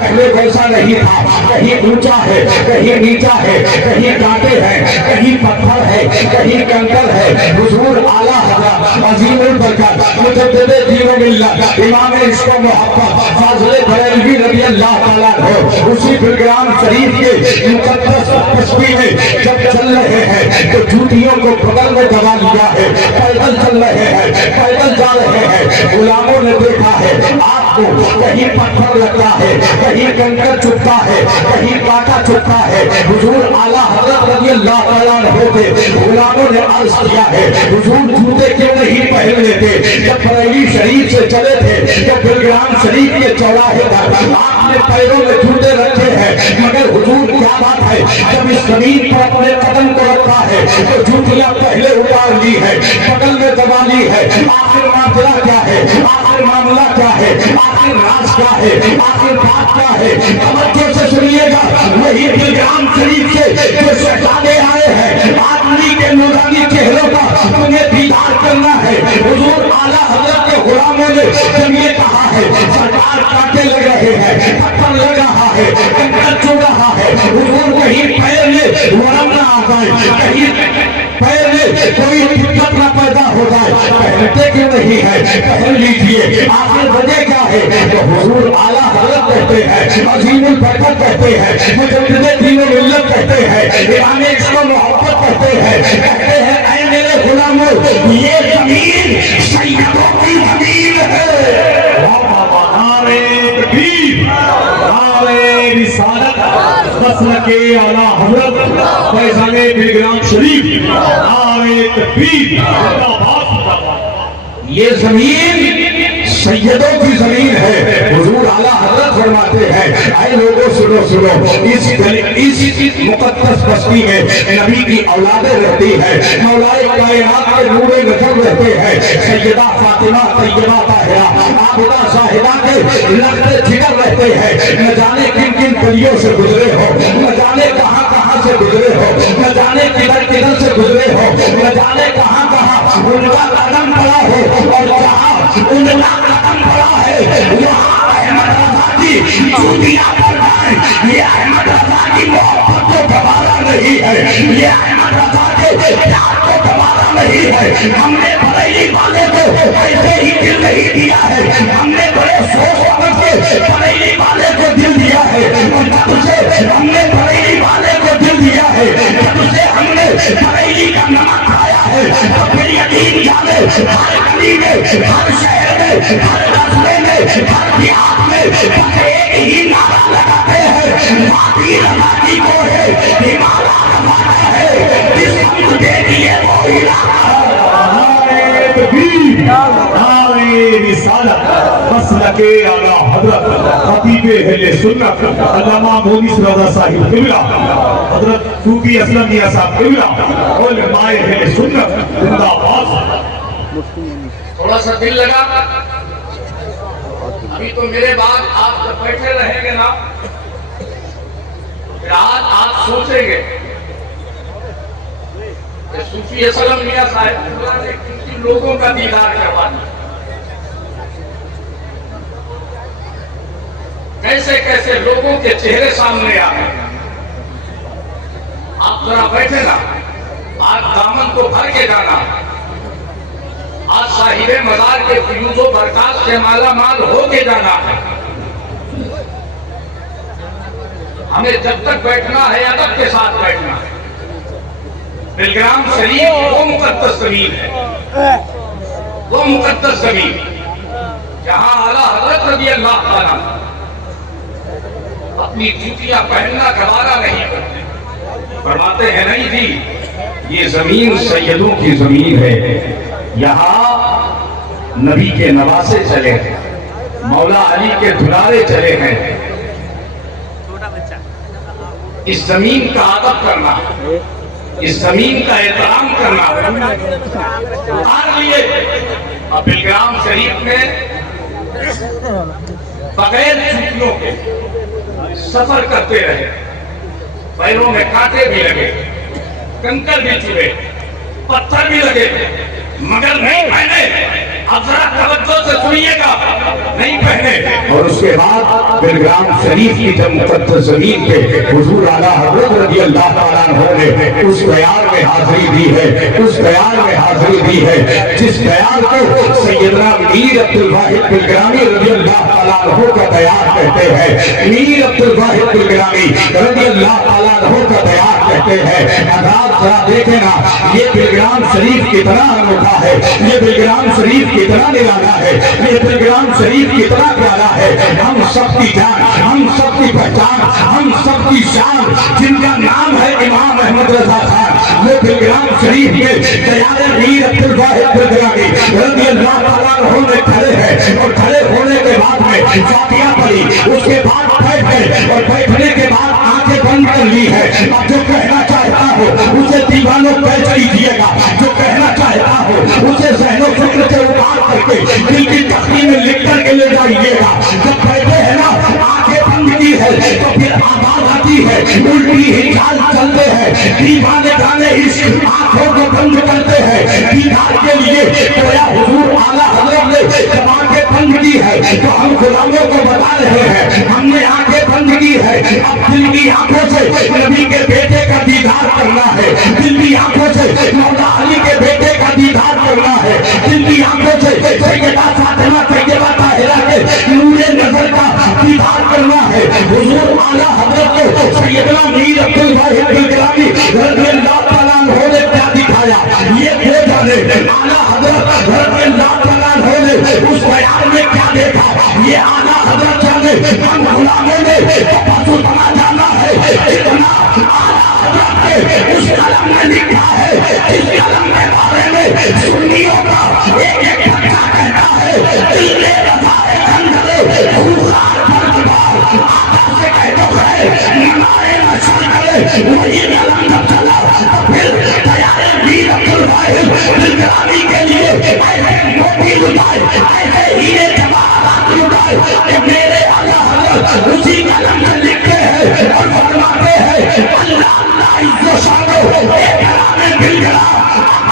پہلے جیسا نہیں تھا، کہیں اونچا ہے، کہیں نیچا ہے، کہیں کانٹے ہیں، کہیں پتھر ہے، کہیں کنکر ہے۔ حضور اعلیٰ حضرت عظیم البرکت مجدد دین و ملت امام عشق و محبت فاضل بریلوی رضی اللہ تعالیٰ عنہ اسی بلگرام شریف کے مقدس تسبیح میں جب چل رہے ہیں تو جوتیوں کو بغل میں دبا لیا ہے، پیدل چل رہے ہیں، پیدل جا رہے ہیں۔ غلاموں نے دیکھا ہے آپ کو کہیں پتھر لگتا ہے، کہیں کنکر چپتا ہے، کہیں کانٹا چپتا ہے۔ حضور اعلیٰ حضرت رضی اللہ تعالیٰ عنہ کے غلاموں نے عرض کیا ہے حضور جوتے کیوں نہیں پہن لیتے؟ جب بریلی شریف سے چلے تھے، جب بلگرام شریف کے چوراہے تک آپ نے پیروں میں جوتے رکھے ہیں، مگر حضور کیا بات ہے جب اس زمین پر اپنے قدم کو رکھا ہے تو جوتیاں پہلے اتار لی ہے، بغل میں دبا لی ہے۔ آخر معاملہ کیا ہے؟ آخر معاملہ کیا ہے؟ آخر راز کیا ہے؟ آخر بات کیا ہے؟ توجہ سے سنیے گا، وہی بلگرام شریف سے جو شہزادے آئے ہیں، آدمی کے نورانی چہروں کا تمہیں دیدار کرنا ہے۔ حضور اعلیٰ حضرت کے غلاموں نے جب یہ کہا ہے سرکار کانٹے لگ رہے ہیں، پتھر لگ رہا ہے، کنکر چو رہا ہے، حضور کہیں پیر میں ورم نہ آ جائے، کہیں پیر میں کوئی دقت نہ پیدا ہو جائے، پہنتے کیوں نہیں ہے؟ پہن لیجئے۔ آخر وجہ کیا ہے؟ تو حضور اعلیٰ حضرت کہتے ہیں، عظیم البرکت کہتے ہیں، مجدد دین و ملت کہتے ہیں، امام عشق و محبت کہتے ہیں، کہتے ہیں اے میرے غلاموں یہ زمین سیدوں کی زمین ہے۔ نعرہ تکبیر، نعرہ رسالت، مسلک اعلیٰ حضرت فیضان بلگرام شریف، نعرہ تکبیر، زندہ باد۔ یہ زمین سیدوں کی زمین ہے۔ حضور اعلیٰ حضرت فرماتے ہیں اے لوگوں سنو سنو، اس مقدس بستی میں نبی کی اولادیں رہتی ہیں، مولائے کائنات کے نور نظر رہتے ہیں، سیدہ فاطمہ طیبہ طاہرہ عابدہ زاہدہ کے لخت جگر رہتے ہیں۔ نہ جانے کن کن گلیوں سے گزرے ہو، نہ جانے کہاں کہاں سے گزرے ہو، نہ جانے کدھر کدھر سے گزرے ہو، نہ جانے کہاں کہاں ان کا قدم پڑا ہو، اور جہاں ان کا قدم پڑا ہے وہاں احمد رضا کی جوتیاں پڑ جائیں۔ یہ احمد رضا کی محبت کو گوارا نہیں ہے، یہ احمد رضا کے پیار کو گوارا نہیں ہے۔ ہم نے بریلی والے کو ایسے ہی دل نہیں دیا ہے، ہم نے بڑے سوچ سمجھ کے بریلی والے کو دل دیا ہے، اور جب سے ہم نے بریلی والے کو دل دیا ہے، جب سے ہم نے بریلی کا نمک کھایا ہے، تو پھر یقین جانے ہر گلی میں، ہر شہر میں، ہر قصبے میں، ہر دیہات میں بس ایک ہی نعرہ لگاتے ہیں، وادی رضا کی وہ ہے، ہمارا رضا ہے، جس ہم دے دیے وہ علاقہ ہے۔ نعرہ تکبیر، نعرہ رسالت، مسلک اعلیٰ حضرت خطیب اہل سنت علامہ مونس رضا صاحب قبلہ، حضرت صوفی اسلم میاں صاحب قبلہ، علماء اہل سنت زندہ باد۔ تھوڑا سا دل لگا، ابھی تو میرے بعد آپ جب بیٹھے رہیں گے نا، پھر آج آپ سوچیں گے کہ صوفی اسلم میاں صاحب نے کن کن لوگوں کا دیدار کروانا، کیسے کیسے لوگوں کے چہرے سامنے آئے۔ آپ ذرا بیٹھے نا، آج دامن کو بھر کے جانا، آج صاحب مزار کے فیوز و برکات سے مالا مال ہو کے جانا ہے۔ ہمیں جب تک بیٹھنا ہے ادب کے ساتھ بیٹھنا ہے۔ بلگرام شریف وہ مقدس زمین ہے، وہ مقدس زمین جہاں اعلیٰ حضرت رضی اللہ تعالیٰ اپنی جوتیاں پہننا گوارا نہیں کرتے، فرماتے ہیں نہیں جی یہ زمین سیدوں کی زمین ہے، یہاں نبی کے نواسے چلے ہیں، مولا علی کے دلارے چلے ہیں۔ اس زمین کا ادب کرنا، اس زمین کا احترام کرنا اتار لیے۔ اب بلگرام شریف میں بغیر جوتیوں کے سفر کرتے رہے، پیروں میں کانٹے بھی لگے، کنکر بھی چبھے، پتھر بھی لگے، مگر نہیں پہنے اب ذرا توجہ سے سنیے گا، نہیں پہنے۔ اور اس کے بعد بلگرام شریف کی جب مقدس زمین پہ حضور اعلیٰ حضرت رضی اللہ تعالیٰ عنہ نے اس بیان میں حاضری دی ہے، اس بیان میں حاضری دی ہے جس بیان کو سیدنا میر عبد الواحد بلگرامی رضی اللہ تعالیٰ عنہ کا بیان کہتے ہیں۔ میر عبد الواحد بلگرامی رضی اللہ تعالیٰ عنہ کا بیان کہتے ہیں۔ حضرات ذرا دیکھیں نا، یہ بلگرام شریف کتنا انوکھا ہے، یہ بلگرام شریف کتنا نرالا ہے، یہ بلگرام شریف کتنا پیارا ہے۔ ہم سب کی جان، ہم سب کی پہچان، ہم سب کی شان، جن کا نام ہے امام احمد رضا خان، وہ بلگرام شریف میں دیار میر عبد الواحد بلگرامی رضی اللہ تعالیٰ عنہ میں کھڑے ہیں، اور کھڑے ہونے کے بعد میں فاتحہ پڑھی، اس کے بعد بیٹھ گئے، اور بیٹھنے کے بعد آنکھیں بند کر لی ہے۔ اب جو کہنا چاہتا ہو اسے دیوانوں کہہ لیجیے گا، جو کہنا چاہتا ہو اسے ذہن و فکر سے اتار کر کے دل کی تختی میں لکھ کر کے لے جائیے گا۔ جب بیٹھے ہیں نا، آنکھیں بند کی ہے تو پھر آواز آتی ہے، الٹی ہی چال چلتے ہیں، دیوانے گانے اس آنکھوں کو بند کرتے ہیں دیدار کے لیے۔ گویا حضور اعلیٰ حضرت نے جب آنکھیں بند کی ہے تو ہم غلاموں کو بتا رہے ہیں، ہم نے آنکھیں بند کی ہے، اب دل کی آنکھوں سے نبی کے بیٹے کا دیدار کرنا ہے، دل کی آنکھوں سے مولا علی کے بیٹے کا دیدار کرنا ہے، دل کی آنکھوں سے سیدہ فاطمہ طیبہ طاہرہ کے نور نظر کا دیدار کرنا ہے۔ حضور اعلیٰ حضرت کو سیدنا میر عبد الواحد بلگرامی رضی اللہ تعالیٰ عنہ نے کیا دکھایا، یہ وہ جانے۔ اعلیٰ حضرت رضی اللہ تعالیٰ عنہ نے اس بیان میں کیا دیکھا، یہ اعلیٰ حضرت جانے۔ ہم غلاموں نے بس اتنا جانا ہے، اتنا اعلیٰ حضرت نے اس قلم میں لکھا ہے، اس قلم کے بارے میں سنیوں کا ایک ایک بچہ کہتا ہے، دل میں رضائے اندرے خوار پردبار آقا سے کہہ دو ہے، نمائے نشر کرے وہی قلم جب چلا تو پھر تیار میر عبد الواحد بلگرامی کے لیے ایسے موٹی لٹائے، ایسے ہیرے جواہرات لٹائے کہ میرے اعلیٰ حضرت اسی قلم میں لکھتے ہیں اور فرماتے ہیں، اللہ اللہ عز و شانو ایک کلام بلگرام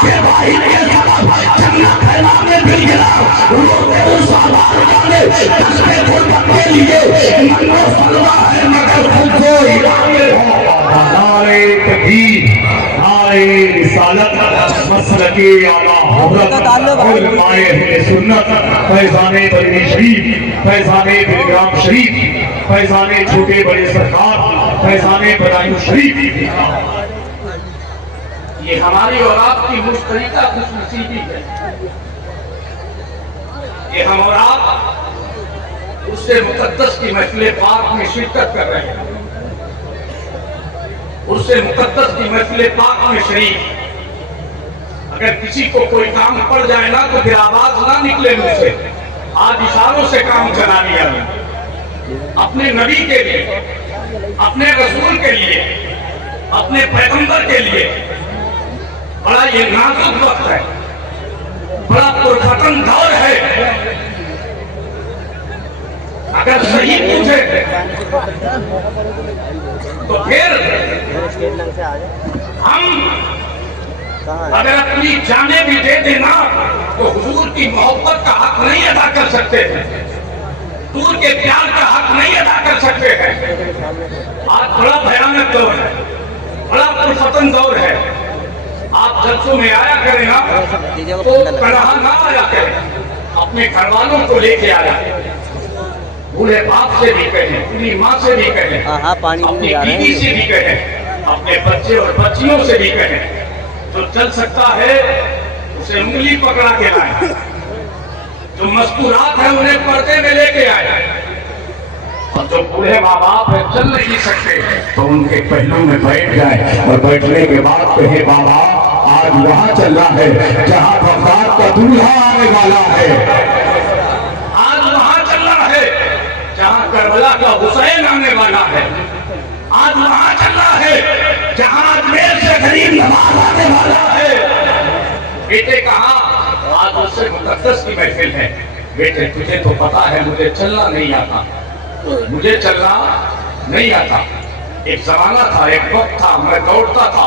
کے واحد کے سبب جنت پھیلانے بلگرام روتے اس آواز والے دستے قربت کے لیے من و سلوہ ہے مگر خود کو ادارے ہو۔ نعرے تکبیر، نعرے رسالت، مسلک اعلیٰ حضرت، علماء اہل سنت، فیضان بریلی شریف، فیضان بلگرام شریف، فیضان چھوٹے بڑے سرکار، فیضان بدائن شریف۔ یہ ہماری اور آپ کی مشترکہ خوش نصیبی ہے، یہ ہم اور آپ اس سے مقدس کی محفل پاک میں شرکت کر رہے ہیں، اس سے مقدس کی محفل پاک میں شریک۔ اگر کسی کو کوئی کام پڑ جائے نا تو پھر آواز نہ نکلے مجھ سے، آج اشاروں سے کام چلا لیا میں اپنے نبی کے لیے، اپنے رسول کے لیے، اپنے پیغمبر کے لیے۔ بڑا یہ نازک وقت ہے، بڑا پرفتن دور ہے۔ اگر صحیح پوچھے تو پھر ہم اگر اپنی جانیں بھی دے دینا تو حضور کی محبت کا حق نہیں ادا کر سکتے ہیں، حضور کے پیار کا حق نہیں ادا کر سکتے ہیں۔ آج بڑا بھیانک دور ہے، بڑا پرفتن دور ہے۔ آپ جلسوں میں آیا کریں نا تو تنہا نہ آیا کریں، اپنے گھر والوں کو لے کے آیا، بوڑھے باپ سے بھی کہیں، اپنی ماں سے بھی کہیں، اپنی بیوی سے بھی کہیں، اپنے بچے اور بچیوں سے بھی کہیں۔ جو چل سکتا ہے اسے انگلی پکڑا کے لائیں، جو مستورات ہیں انہیں پردے میں لے کے آئے، اور جو بوڑھے ماں باپ ہیں چل نہیں سکتے تو ان کے پہلو میں بیٹھ جائے، اور بیٹھنے کے بعد کہے بابا آج وہاں چلنا ہے جہاں بغداد کا دولہا آنے والا ہے، آج وہاں چلنا ہے جہاں کربلا کا حسین آنے والا ہے، آج وہاں چلنا ہے جہاں اجمیر سے غریب نواز آنے والا ہے۔ بیٹے کہاں؟ آج اس سے مقدس کی محفل ہے۔ بیٹے تجھے تو پتا ہے مجھے چلنا نہیں آتا، مجھے چلنا نہیں آتا۔ ایک زمانہ تھا، ایک وقت تھا، میں دوڑتا تھا،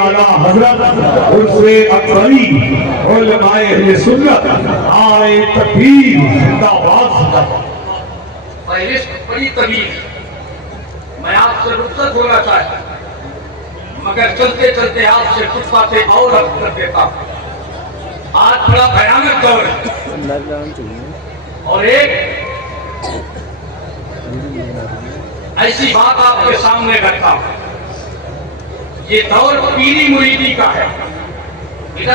اعلی حضرت عرف اکبری علماء اہل سنت نعرہ تکبیر زندہ باد زندہ باد۔ فہرست بڑی طویل ہے، میں آپ سے رخصت ہونا چاہتا ہوں، مگر چلتے چلتے آپ سے کچھ باتیں اور عرض کر دیتا ہوں۔ آج بڑا بھیانک دور ہے اور ایک ایسی بات آپ کے سامنے رکھتا ہوں، یہ دور پیری مریدی کا ہے۔ ادھر